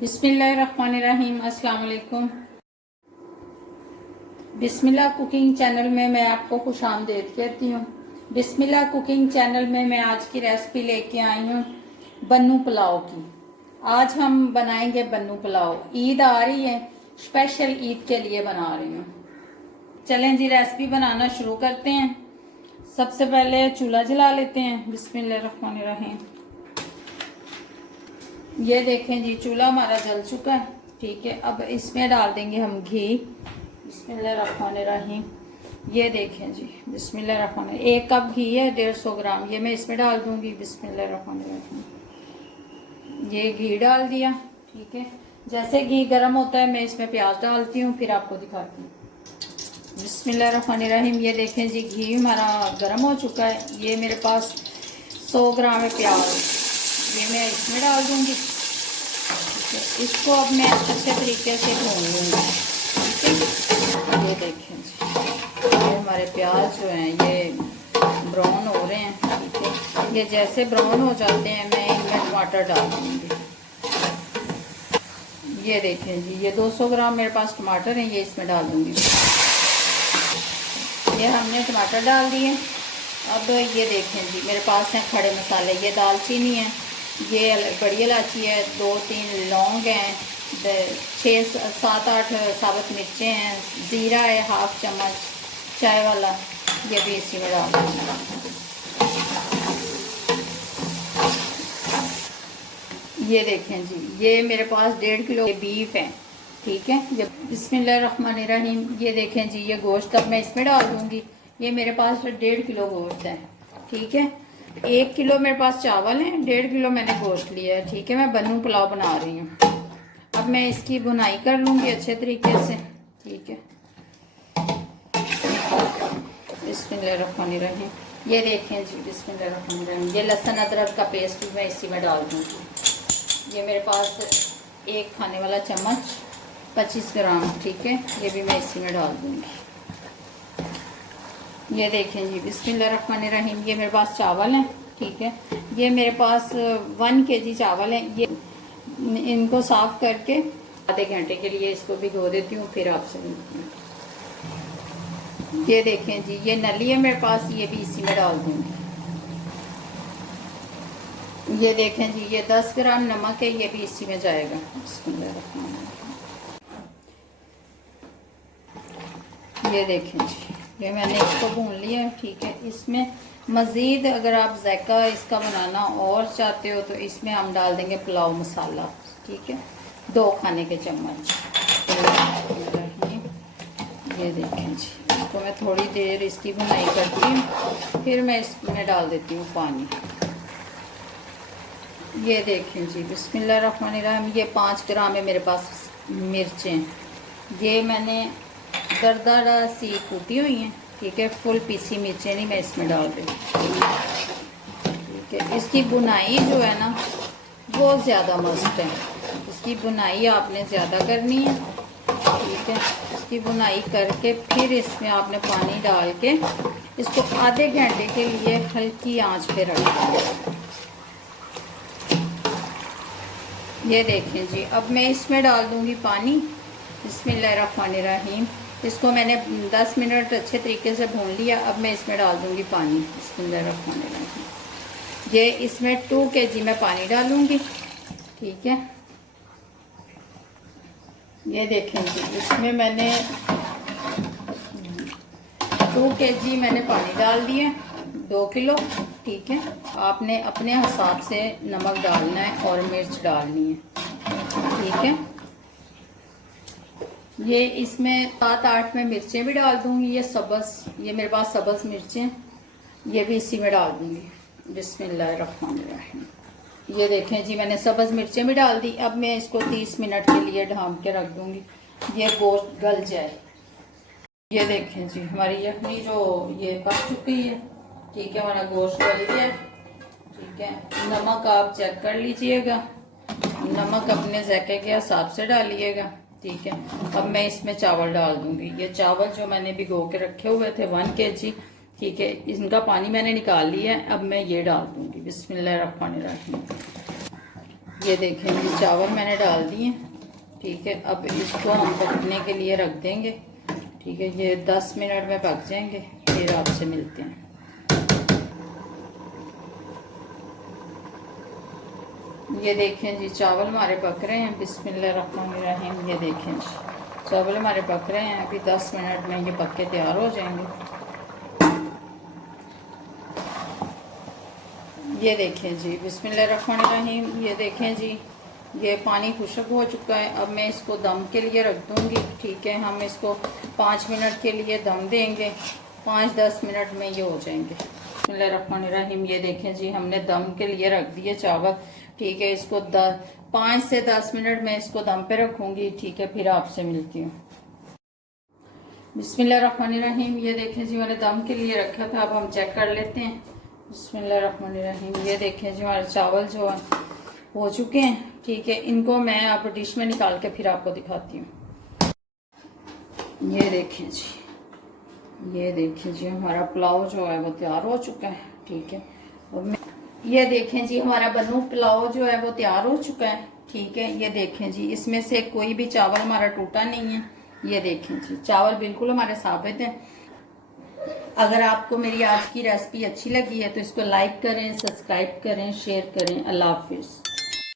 बिस्मिल्लाहिर्रहमानिर्रहीम। अस्सलाम वालेकुम। बिस्मिल्लाह कुकिंग चैनल में मैं आपको खुश आमदीद कहती हूँ। बिस्मिल्लाह कुकिंग चैनल में मैं आज की रेसिपी लेके आई हूँ बन्नू पुलाव की। आज हम बनाएंगे बन्नू पुलाव। ईद आ रही है, स्पेशल ईद के लिए बना रही हूँ। चलें जी, रेसिपी बनाना शुरू करते हैं। सबसे पहले चूल्हा जला लेते हैं। बिस्मिल्लाहिर्रहमानिर्रहीम। ये देखें जी, चूल्हा हमारा जल चुका है। ठीक है, अब इसमें डाल देंगे हम घी। बिस्मिल्लाहिर्रहमानिर्रहीम। ये देखें जी, बिस्मिल्लाहिर्रहमानिर्रहीम। 1 कप घी है, 150 ग्राम, ये मैं इसमें डाल दूंगी। बिस्मिल्लाहिर्रहमानिर्रहीम। ये घी डाल दिया। ठीक है, जैसे घी गर्म होता है मैं इसमें प्याज डालती हूँ, फिर आपको दिखाती हूँ। बिस्मिल्लाहिर्रहमानिर्रहीम। ये देखें जी, घी हमारा गर्म हो चुका है। ये मेरे पास 100 ग्राम है प्याज, ये मैं इसमें डाल दूंगी। इसको अब मैं अच्छे तरीके से भून लूँगी। ठीक है, ये देखें जी, ये हमारे प्याज जो हैं ये ब्राउन हो रहे हैं। ठीक है, ये जैसे ब्राउन हो जाते हैं मैं इनमें टमाटर डाल दूँगी। ये देखें जी, ये 200 ग्राम मेरे पास टमाटर हैं, ये इसमें डाल दूँगी। ये हमने टमाटर डाल दिए। अब ये देखें जी, मेरे पास हैं खड़े मसाले। ये दालचीनी है, ये बड़ी इलायची है, 2-3 लौंग हैं, 6-7-8 साबुत मिर्चें हैं, ज़ीरा है 1/2 चम्मच चाय वाला, ये भी इसी में डाल दूँगा। ये देखें जी, ये मेरे पास 1.5 किलो बीफ है। ठीक है, जब बिस्मिल्लाहिर्रहमानिर्रहीम। ये देखें जी, ये गोश्त अब मैं इसमें डाल दूँगी। ये मेरे पास 1.5 किलो गोश्त है। ठीक है, 1 किलो मेरे पास चावल है, 1.5 किलो मैंने गोश्त लिया है। ठीक है, मैं बन्नू पुलाव बना रही हूँ। अब मैं इसकी भुनाई कर लूँगी अच्छे तरीके से। ठीक है, बिस्मिल्लाहिर्रहमानिर्रहीम। ये देखें जी, बिस्मिल्लाहिर्रहमानिर्रहीम। ये लहसुन अदरक का पेस्ट भी मैं इसी में डाल दूँगी। ये मेरे पास 1 खाने वाला चम्मच 25 ग्राम। ठीक है, ये भी मैं इसी में डाल दूँगी। ये देखें जी, बिस्मिल्लाहिर्रहमानिर्रहीम। ये मेरे पास चावल हैं। ठीक है, ये मेरे पास 1 kg चावल हैं। ये इनको साफ करके आधे घंटे के लिए इसको भिगो देती हूँ, फिर आपसे मिलती हूँ। ये देखें जी, ये नली है मेरे पास, ये भी इसी में डाल दूँगी। ये देखें जी, ये 10 ग्राम नमक है, ये भी इसी में जाएगा। ये देखें जी, ये मैंने इसको भून लिया। ठीक है, इसमें मज़ीद अगर आप जायका इसका बनाना और चाहते हो तो इसमें हम डाल देंगे पुलाव मसाला। ठीक है, 2 खाने के चम्मच। ये देखें जी, इसको मैं थोड़ी देर इसकी भुनाई करती हूँ, फिर मैं इसमें डाल देती हूँ पानी। ये देखें जी, बिस्मिल्लाहिर्रहमानिर्रहीम। ये 5 ग्राम है मेरे पास मिर्चें, ये मैंने दरदरा सी कूटी हुई हैं। ठीक है, फुल पीसी मिर्चें नहीं मैं इसमें डाल रही। ठीक है, इसकी बुनाई जो है ना वो ज़्यादा मस्त है। इसकी बुनाई आपने ज़्यादा करनी है। ठीक है, इसकी बुनाई करके फिर इसमें आपने पानी डाल के इसको आधे घंटे के लिए हल्की आंच पे रखना है। ये देखें जी, अब मैं इसमें डाल दूंगी पानी। बिस्मिल्लाहिर्रहमानिर्रहीम। इसको मैंने 10 मिनट अच्छे तरीके से भून लिया। अब मैं इसमें डाल दूंगी पानी। बिस्मिल्लाहिर्रहमानिर्रहीम। ये इसमें 2 kg मैं पानी डालूंगी। ठीक है, ये देखें जी, इसमें मैंने 2 kg मैंने पानी डाल दिए, 2 किलो। ठीक है, आपने अपने हिसाब से नमक डालना है और मिर्च डालनी है। ठीक है, ये इसमें 7-8 में मिर्चें भी डाल दूंगी। ये सब्ज़, ये मेरे पास सब्ज़ मिर्चें, ये भी इसी में डाल दूंगी। बिस्मिल्लाहिर्रहमानिर्रहीम। ये देखें जी, मैंने सब्ज़ मिर्चें भी डाल दी। अब मैं इसको 30 मिनट के लिए ढाँप के रख दूंगी, ये गोश्त गल जाए। ये देखें जी, हमारी यखनी जो ये पक चुकी है। ठीक है, हमारा गोश्त गल गया। ठीक है, नमक आप चेक कर लीजिएगा, नमक अपने जायके के हिसाब से डालिएगा। ठीक है, अब मैं इसमें चावल डाल दूंगी। ये चावल जो मैंने भिगो के रखे हुए थे 1 kg। ठीक है, इनका पानी मैंने निकाल लिया है। अब मैं ये डाल दूंगी। बिस्मिल्लाहिर्रहमानिर्रहीम। ये देखें जी चावल मैंने डाल दिए, ठीक है। अब इसको हम पकने के लिए रख देंगे, ठीक है। ये 10 मिनट में पक जाएंगे, फिर आपसे मिलते हैं। ये देखें जी चावल हमारे पक रहे हैं, बिस्मिल्लाहिर्रहमानिर्रहीम। ये देखें जी चावल हमारे पक रहे हैं, अभी 10 मिनट में ये पक के तैयार हो जाएंगे। ये देखें जी बिस्मिल्लाहिर्रहमानिर्रहीम। ये देखें जी ये पानी खुश्क हो चुका है। अब मैं इसको दम के लिए रख दूंगी, ठीक है। हम इसको 5 मिनट के लिए दम देंगे, 5-10 मिनट में ये हो जाएंगे। बिस्मिल्लाहिर्रहमानिर्रहीम। ये देखें जी हमने दम के लिए रख दिए चावल, ठीक है। इसको 5 से 10 मिनट में इसको दम पे रखूंगी, ठीक है। फिर आपसे मिलती हूँ। बिस्मिल्लाहिर्रहमानिर्रहीम। ये देखें जी मैंने दम के लिए रखा था, अब हम चेक कर लेते हैं। बिस्मिल्लाहिर्रहमानिर्रहीम। ये देखें जी हमारे चावल जो हो चुके हैं, ठीक है। इनको मैं अब डिश में निकाल के फिर आपको दिखाती हूँ। ये देखें जी, ये देखें जी हमारा पुलाव जो है वो तैयार हो चुका है, ठीक है। और ये देखें जी हमारा बन्नू पुलाव जो है वो तैयार हो चुका है, ठीक है। ये देखें जी इसमें से कोई भी चावल हमारा टूटा नहीं है। ये देखें जी चावल बिल्कुल हमारे साबित हैं। अगर आपको मेरी आज की रेसिपी अच्छी लगी है तो इसको लाइक करें, सब्सक्राइब करें, शेयर करें। अल्लाह हाफिज़।